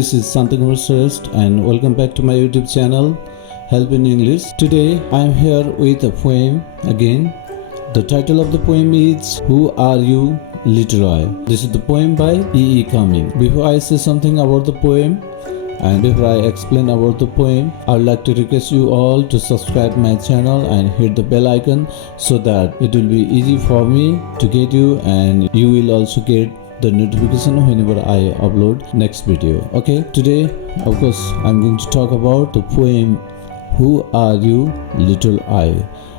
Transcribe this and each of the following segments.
This is Shanta Shrestha and welcome back to my YouTube channel, Help in English. Today I am here with a poem again. The title of the poem is Who Are You, Little I? This is the poem by E. Cummings. Before I say something about the poem and before I explain about the poem, I would like to request you all to subscribe my channel and hit the bell icon so that it will be easy for me to get you and you will also get the notification whenever I upload next video. Okay, today of course I'm going to talk about the poem Who Are You, Little I?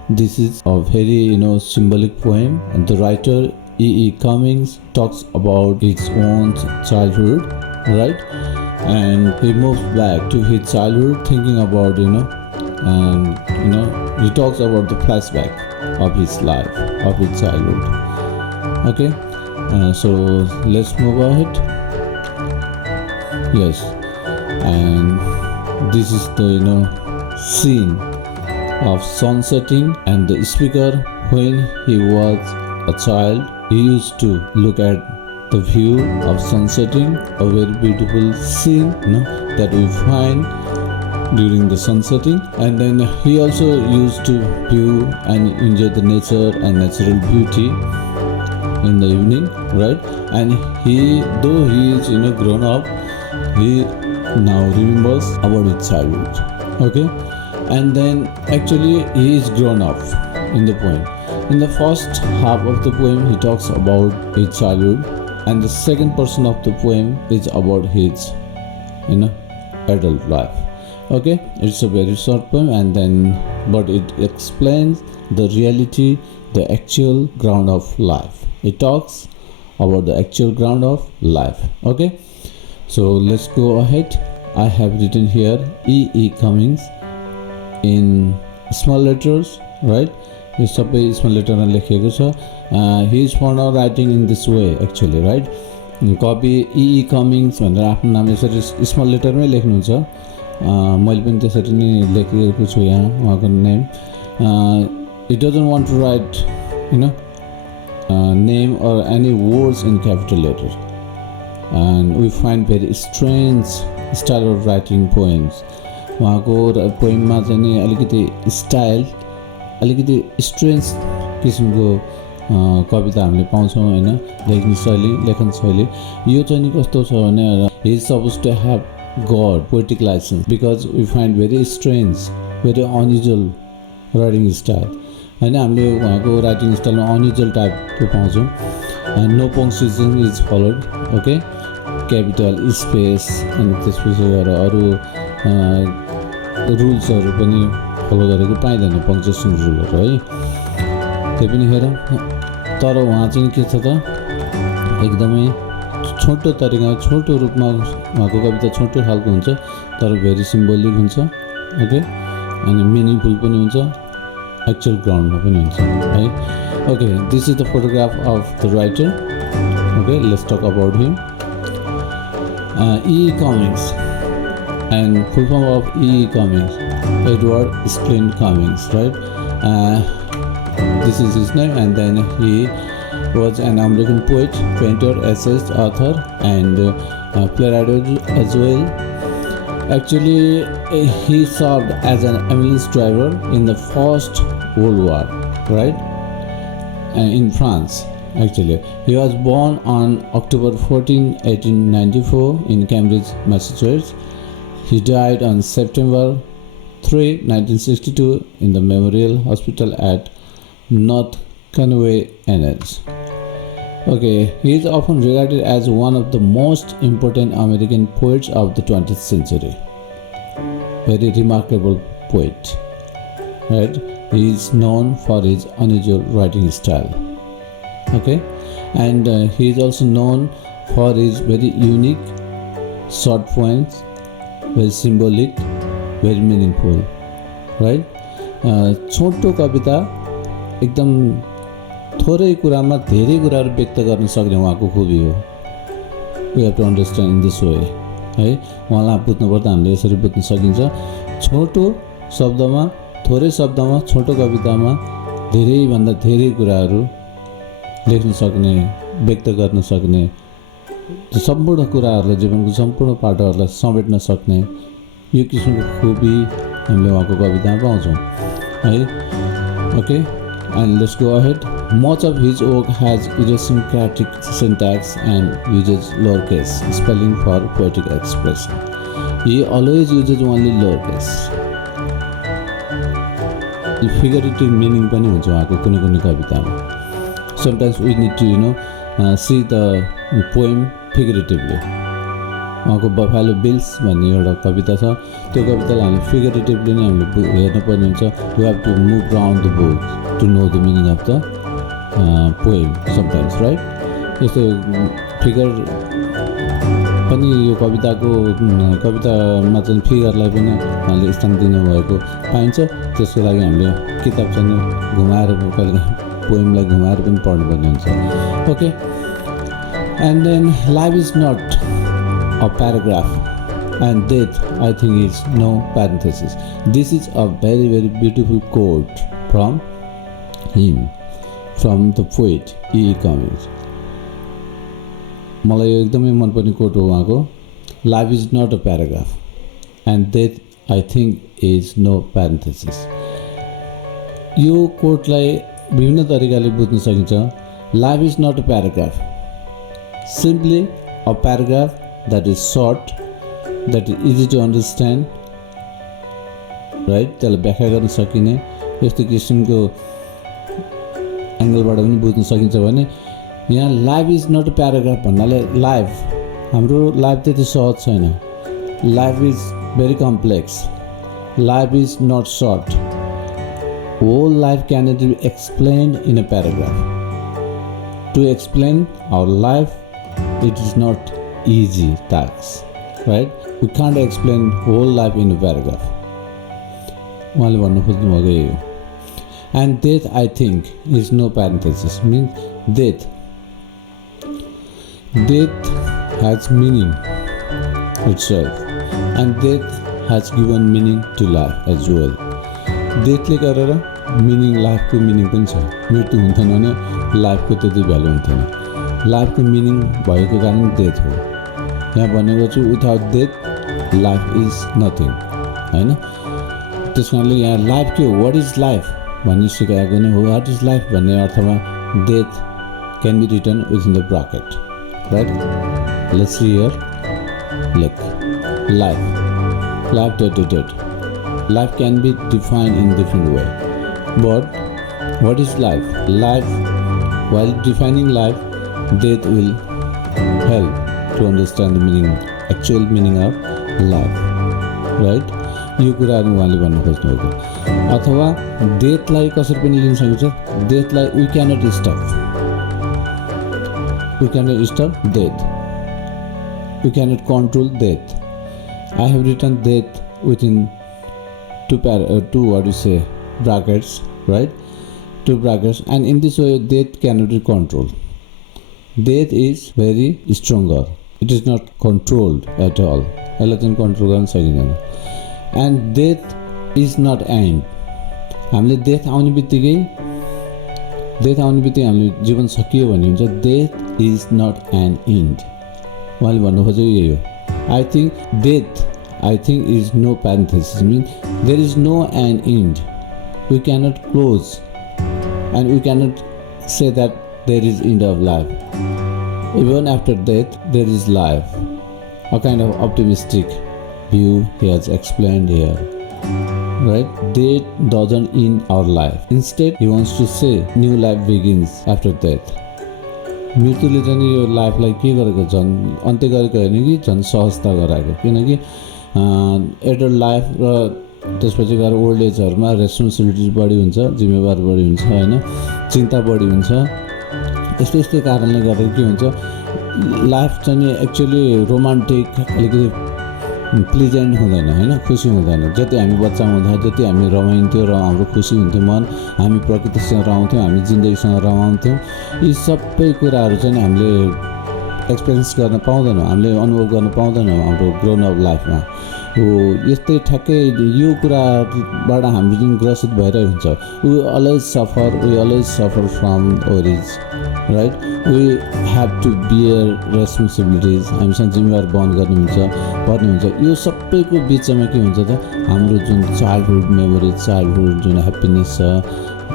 This is a very symbolic poem, and the writer E. Cummings talks about his own childhood, right? And he moves back to his childhood thinking about and he talks about the flashback of his life, of his childhood. Okay, so let's move ahead. Yes, and this is the scene of sun setting, and the speaker, when he was a child, he used to look at the view of sun setting, a very beautiful scene that we find during the sun setting. And then he also used to view and enjoy the nature and natural beauty in the evening, right? And though he is grown up, he now remembers about his childhood. Okay, and then actually he is grown up in the poem. In the first half of the poem he talks about his childhood, and the second portion of the poem is about his adult life. Okay, it's a very short poem, and then but it explains the reality, the actual ground of life. It talks about the actual ground of life. Okay, so let's go ahead. I have written here E. Cummings in small letters, right? This is small letter ma lekhiएको छ. He is fond of writing in this way actually, right? Copy E. Cummings भनेर आफ्नो नाम यसरी small लेटरमै लेख्नुहुन्छ. मैले पनि त्यसरी नै लेखेको छु यहाँ उहाँको name. He doesn't want to write name or any words in capital letters, and we find very strange style of writing poems. उहाँको पोइममा चाहिँ नि अलिकति स्टाइल, अलिकति स्ट्रेन्ज किसिमको कविता हामीले पाउँछौँ होइन, लेखन शैली. यो चाहिँ नि कस्तो छ भने he is supposed to have God poetic license because we find very strange, very unusual writing style होइन. हामीले उहाँको राइटिङ स्टाइलमा अनयुजुअल टाइपको पाउँछौँ. No punctuation is followed. Okay, capital space अनि त्यसपछि गएर अरू रुल्सहरू पनि फलो गरेको पाइँदैन, पङ्क्चुएसन रुलहरू है. त्यही पनि हेर, तर उहाँ चाहिँ के छ त, एकदमै छोटो तरिका, छोटो रूपमा उहाँको कविता छोटो खालको हुन्छ तर भेरी सिम्बोलिक हुन्छ. ओके, अनि मिनिङफुल पनि हुन्छ, एक्चुअल ग्राउन्डमा पनि हुन्छ है. Okay, this is the photograph of the writer. Okay, let's talk about him. E. Cummings, and full form of E. Cummings, Edward Splint Cummings, right? This is his name, and then he was an American poet, painter, essayist, author, and playwright as well. Actually, he served as an ambulance driver in the First World War, right? In France. Actually, he was born on October 14, 1894 in Cambridge, Massachusetts. He died on September 3, 1962 in the Memorial Hospital at North Conway, NH. Okay, he is often regarded as one of the most important American poets of the 20th century. Very remarkable poet, right? He is known for his unusual writing style. Okay, and he is also known for his very unique short poems, very symbolic, very meaningful, right? छोटो कविता एकदम थोरै कुरामा धेरै कुराहरू व्यक्त गर्न सक्ने उहाँको खुबी हो. We have to understand in this way है. उहाँलाई बुझ्नुपर्दा हामीले यसरी बुझ्न सकिन्छ. छोटो शब्दमा, थोरै शब्दमा, छोटो कवितामा धेरैभन्दा धेरै कुराहरू लेख्न सक्ने, व्यक्त गर्न सक्ने सम्पूर्ण कुराहरूलाई जीवनको सम्पूर्ण पाटोहरूलाई समेट्न सक्ने यो किसिमको खुबी हामीले उहाँको कवितामा पाउँछौँ है। Okay, and let's go ahead. Much of his work has idiosyncratic syntax and uses lowercase spelling for poetic expression. He always uses only lowercase. Figurative meaning पनि हुन्छ उहाँको कुनै कुनै कवितामा. Sometimes we need to see the poem figuratively. उहाँको Buffalo bills भन्ने एउटा कविता छ, त्यो कवितालाई हामीले फिगरेटिभली नै हामीले हेर्नुपर्ने हुन्छ. You have to move around the book to know the meaning of the poem sometimes, right? यस्तो फिगर पनि यो कवितामा चाहिँ फिगरलाई पनि उहाँले स्थान दिनुभएको पाइन्छ. त्यसको लागि हामीले किताब चाहिँ घुमाएर कहिले पोएमलाई घुमाएर पनि पढ्नुपर्ने हुन्छ. Okay, and then life is not a paragraph and death I think is no parenthesis. This is a very very beautiful quote from him, from the poet cummings. मलाई यो एकदमै मनपर्ने कोट हो उहाँको. Life is not a paragraph and death I think is no parenthesis. यो कोटलाई विभिन्न तरिकाले बुझ्न सकिन्छ. Life is not a paragraph, simply a paragraph that is short, that is easy to understand, right? त्यसलाई व्याख्या गर्न सकिने यस्तो किसिमको एङ्गलबाट पनि बुझ्न सकिन्छ भने यहाँ life is not a paragraph भन्नाले लाइफ, हाम्रो लाइफ त्यति सहज छैन. Life is very complex. Life is not short. Whole life cannot be explained in a paragraph. To explain our life it is not easy task, right? We can't explain whole life in a paragraph. उहाँले भन्नु खोज्नु भएको यही हो. And death I think is no parenthesis, means death has meaning itself and death has given meaning to life as well. डेथले गरेर meaning, लाइफको meaning पनि छ. मृत्यु हुन्थेन भने लाइफको त्यति भ्यालु हुन्थेन. लाइफको मिनिङ भएको कारण डेथ हो. यहाँ भनेको छु without death life is nothing होइन. त्यस कारणले यहाँ लाइफ के हो, वाट इज लाइफ भन्ने सिकाएको नै हो. वाट इज लाइफ भन्ने अर्थमा death can be written within the bracket, right? Let's see here. Look, life date. Life can be defined in different way, but what is life? Life, while defining life, death will help to understand the meaning, actual meaning of life, right? यो कुराहरू उहाँले भन्नु खोज्नुभएको. अथवा डेथलाई कसरी पनि लिन सकिन्छ. डेथलाई we cannot stop death. We cannot control death. I have written death within to what you say brackets, right? 2 brackets, and in this way death cannot be controlled. Death is very stronger. It is not controlled at all. यसलाई चाहिँ control गर्न सकिँदैन. And death is not end. हामीले death आउने बित्तिकै हामीले जीवन सकियो भन्ने हुन्छ. Death is not an end. उहाँले भन्नु खोजेको यही हो. I think death is no parenthesis, mean there is no an end. We cannot close and we cannot say that there is end of life. Even after death there is life. A kind of optimistic view he has explained here, right? Death doesn't end our life. Instead he wants to say new life begins after death. मृत्युले चाहिँ यो लाइफलाई के गरेको, झन् अन्त्य गरेको होइन कि झन् सहजता गराएको. किनकि एडल्ट लाइफ र त्यसपछि गएर ओल्ड एजहरूमा रेस्पोन्सिबिलिटिज बढी हुन्छ, जिम्मेवार बढी हुन्छ होइन, चिन्ता बढी हुन्छ. यस्तो कारणले गर्दा के हुन्छ, लाइफ चाहिँ एक्चुअली रोमान्टिक, अलिकति प्लिजेन्ट हुँदैन होइन, खुसी हुँदैन. जति हामी बच्चा हुँदा जति हामी रमाइन्थ्यो र हाम्रो खुसी हुन्थ्यो मन, हामी प्रकृतिसँग रमाउँथ्यौँ, हामी जिन्दगीसँग रमाउँथ्यौँ, यी सबै कुराहरू चाहिँ हामीले एक्सपिरियन्स गर्न पाउँदैनौँ, हामीले अनुभव गर्न पाउँदैनौँ हाम्रो ग्रोन अप लाइफमा. हो यस्तै ठ्याक्कै यो कुराबाट हामी जुन ग्रसित भइरहेको हुन्छ we always suffer from worries right we have to bear responsibilities हामीसँग जिम्मेवार पर्ने हुन्छ यो सबैको बिचमा के हुन्छ त हाम्रो जुन चाइल्डहुड मेमोरी चाइल्डहुड जुन ह्याप्पिनेस छ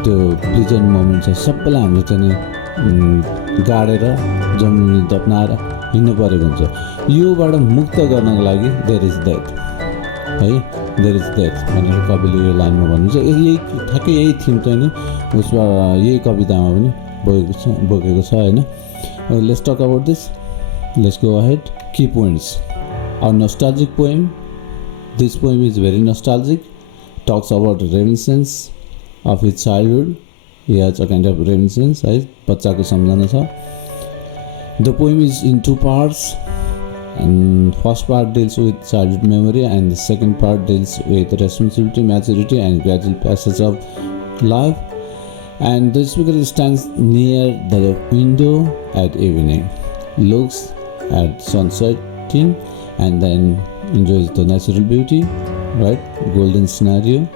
त्यो प्लिजेन्ट मोमेन्ट छ सबैलाई हामीले चाहिँ गाडेर जमिन दप्नाएर हिँड्नु परेको हुन्छ योबाट मुक्त गर्नको लागि देयर इज डेथ है देयर इज डेथ भनेर कविले यो लाइनमा भन्नुहुन्छ यही ठ्याक्कै यही थिम चाहिँ नि उसमा यही कवितामा पनि बोकेको छ होइन let's talk about this let's go ahead key points a nostalgic poem this poem is very nostalgic talks about reminiscence of his childhood. He has a kind of reminiscence, है बच्चाको सम्झना छ. The poem is in two parts, and first part deals with childhood memory and the second part deals with responsibility, maturity and gradual passage of life. And the speaker stands near the window at evening, looks at sunsetting and then enjoys the natural beauty, right, golden scenario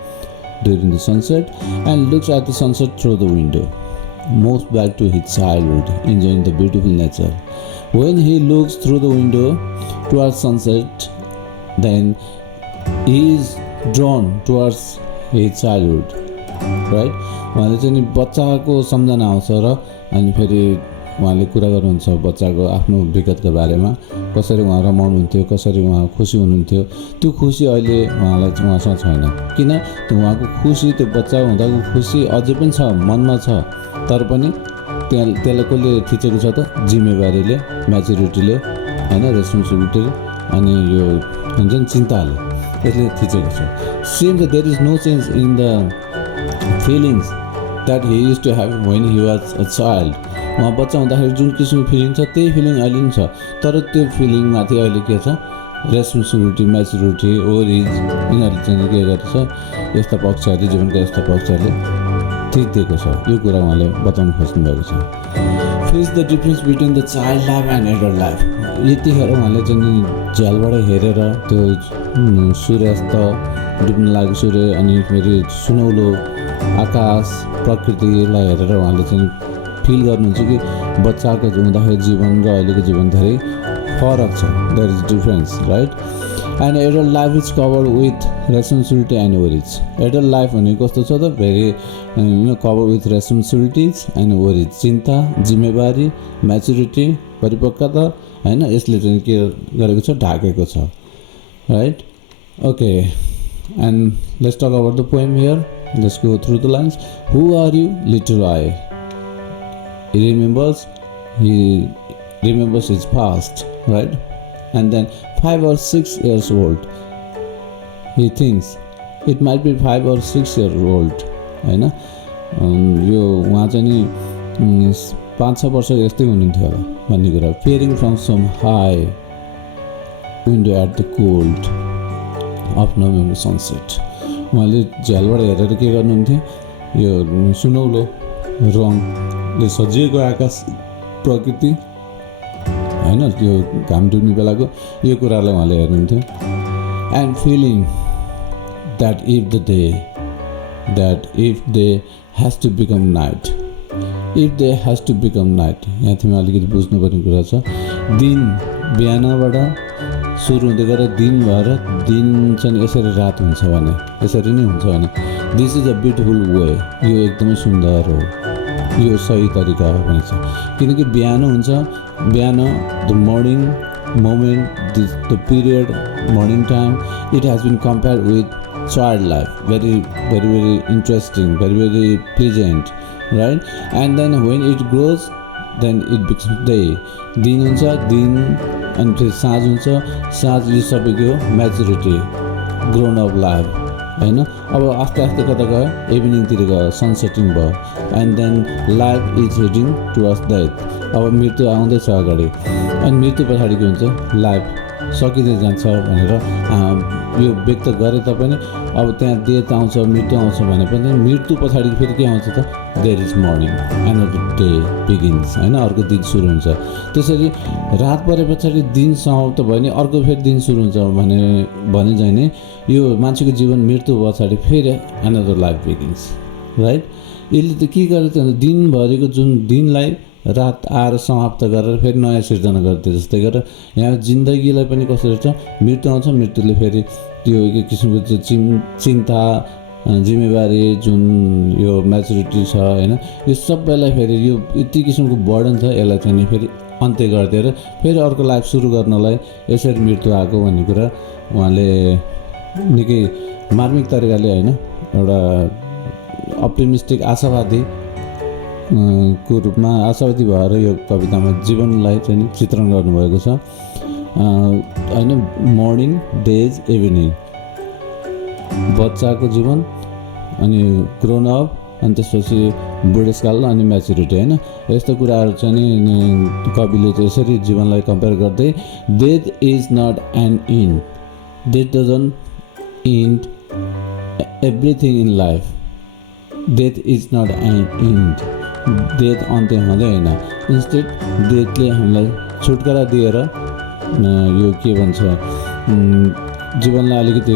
during the sunset, and looks at the sunset through the window, moves back to his childhood, enjoying the beautiful nature. When he looks through the window towards sunset, then he is drawn towards his childhood, right? उहाँले चाहिँ बच्चाको सम्झना आउँछ र अनि फेरि उहाँले कुरा गर्नुहुन्छ बच्चाको आफ्नो विगतको बारेमा कसरी उहाँ रमाउनुहुन्थ्यो कसरी उहाँ खुसी हुनुहुन्थ्यो त्यो खुसी अहिले उहाँसँग छैन किन त्यो उहाँको खुसी त्यो बच्चा हुँदाको खुसी अझै पनि छ मनमा छ तर पनि त्यसलाई कसले थिचेको छ त जिम्मेवारीले म्याच्युरिटीले हैन रेस्पोन्सिबिलिटीले अनि यो हुन्छ नि चिन्ताले यसले थिचेको छ same the there is no change in the feelings that he use to have when he was a child उहाँ बच्चा हुँदाखेरि जुन किसिमको फिलिङ छ त्यही फिलिङ अहिले पनि छ तर त्यो फिलिङमाथि अहिले के छ रेस्पोन्सिबिलिटी म्याच्युरिटी ओरिज यिनीहरूले चाहिँ के गरेको छ यस्ता पक्षहरूले जीवनका यस्ता पक्षहरूले थिचिदिएको छ यो कुरा उहाँले बताउन खोज्नु भएको छ face the difference between the child life and adult life यतिखेर उहाँले चाहिँ झ्यालबाट हेरेर त्यो सूर्यास्त डुब्न लागेको सूर्य अनि फेरि सुनौलो आकाश प्रकृतिलाई हेरेर उहाँले चाहिँ फिल गर्नुहुन्छ कि बच्चाको हुँदाखेरि जीवन र अहिलेको जीवन धेरै फरक छ there is difference right and adult life is covered with responsibility and worries adult life भनेको कस्तो छ त very cover with responsibilities and worries चिन्ता जिम्मेवारी म्याच्युरिटी परिपक्वता होइन यसले चाहिँ के गरेको छ ढाकेको छ right okay and let's talk about the poem here let's go through the lines who are you little I He remembers his past, right? And then 5 or 6 years old. He thinks it might be 5 or 6 years old. हैन यो उहाँ चाहिँ नि 5-6 वर्ष यस्तै हुनुहुन्थ्यो होला भन्ने कुरा peering from some high window at the cold of November sunset. उहाँले झ्यालबाट हेरेर के गर्नुहुन्थ्यो यो सुनौलो रङले सजिएको आकाश प्रकृति हैन त्यो घाम डुब्ने बेलाको यो कुरालाई उहाँले हेर्नुहुन्थ्यो and feeling that if they has to become night यहाँ तिमी अलिकति बुझ्नुपर्ने कुरा छ दिन बिहानबाट सुरु हुँदै गएर दिन भएर दिन चाहिँ यसरी रात हुन्छ भने यसरी नै हुन्छ भने this is a beautiful way यो एकदमै सुन्दर हो यो सही तरिका हो भन्छ किनकि बिहान हुन्छ बिहान the morning moment the period morning time it has been compare with child life very very very interesting very very pleasant right and then when it grows then it becomes day दिन हुन्छ दिन अनि फेरि साँझ हुन्छ साँझ यो सबैको म्याच्युरिटी ग्रोन अफ लाइफ हैन अब आस्ते आस्ते कता गयो इभिनिङतिर गयो सनसेटिङ भयो and then life is heading towards death अब मृत्यु आउँदैछ अगाडि अनि मृत्यु पछाडि के हुन्छ लाइफ सकिँदै जान्छ भनेर यो व्यक्त गरे तापनि अब त्यहाँ डेथ आउँछ, मृत्यु आउँछ भने पनि मृत्यु पछाडि फेरि के आउँछ त? There is morning, another day begins, होइन, अर्को दिन सुरु हुन्छ। त्यसरी रात परे पछाडि दिन समाप्त भयो भने अर्को फेरि दिन सुरु हुन्छ भने चाहिँ नि यो मान्छेको जीवन मृत्यु पछाडि फेरि एनदर लाइफ बिगिन्स, राइट? यसले त के गर्यो त, दिनभरिको जुन दिनलाई रात आएर समाप्त गरेर फेरि नयाँ सिर्जना गरिदियो। जस्तै गरेर यहाँ जिन्दगीलाई पनि कसरी छ, मृत्यु आउँछ, मृत्युले फेरि त्यो एक किसिमको चिन्ता, जिम्मेवारी, जुन यो म्याचुरिटी छ, होइन, यो सबैलाई फेरि यो यति किसिमको बर्डन छ, यसलाई चाहिँ नि फेरि अन्त्य गरिदिएर फेरि अर्को लाइफ सुरु गर्नलाई यसरी मृत्यु आएको भन्ने कुरा उहाँले निकै मार्मिक तरिकाले, होइन, एउटा अप्टिमिस्टिक आशावादी को रूपमा आशावादी भएर यो कवितामा जीवनलाई चाहिँ चित्रण गर्नुभएको छ, होइन। मर्निङ, डेज, इभिनिङ, बच्चाको जीवन, अनि ग्रोन अप, अनि त्यसपछि बुढेसकाल, अनि म्याचुरिटी, होइन, यस्तो कुराहरू चाहिँ नि कविले चाहिँ यसरी जीवनलाई कम्पेयर गर्दै, death is not an end, death doesn't end everything in life, death is not an end, death अन्त्य हुँदैन, इन्स्टेड डेथले हामीलाई छुटकारा दिएर यो के भन्छ जीवनलाई अलिकति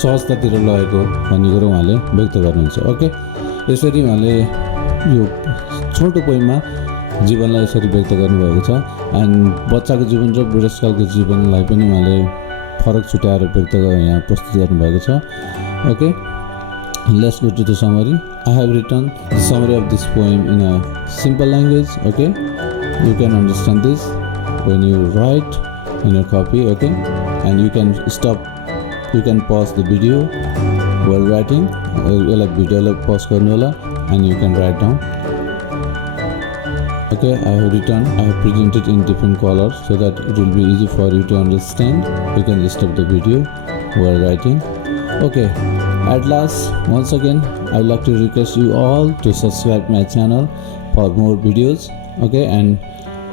सहजतातिर लगेको भन्ने कुरो उहाँले व्यक्त गर्नुहुन्छ। ओके, यसरी उहाँले यो छोटो पोइममा जीवनलाई यसरी व्यक्त गर्नुभएको छ। एन्ड बच्चाको जीवन र बुढेसकालको जीवनलाई पनि उहाँले फरक छुट्याएर व्यक्त यहाँ प्रस्तुत गर्नुभएको छ। Okay, let's go to the summary. I have written the summary of this poem in a simple language. Okay, you can understand this when you write in your copy. Okay, and you can pause the video while writing. Video pause karnu and you can write down. Okay, I have presented in different colors so that it will be easy for you to understand. You can stop the video while writing. Okay, at last, once again, I would like to request you all to subscribe my channel for more videos. Okay, and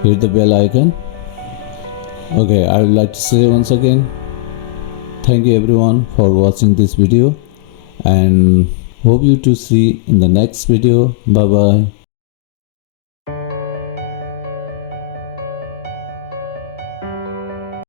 hit the bell icon. Okay, I would like to say once again, thank you everyone for watching this video, and hope you to see in the next video. Bye bye.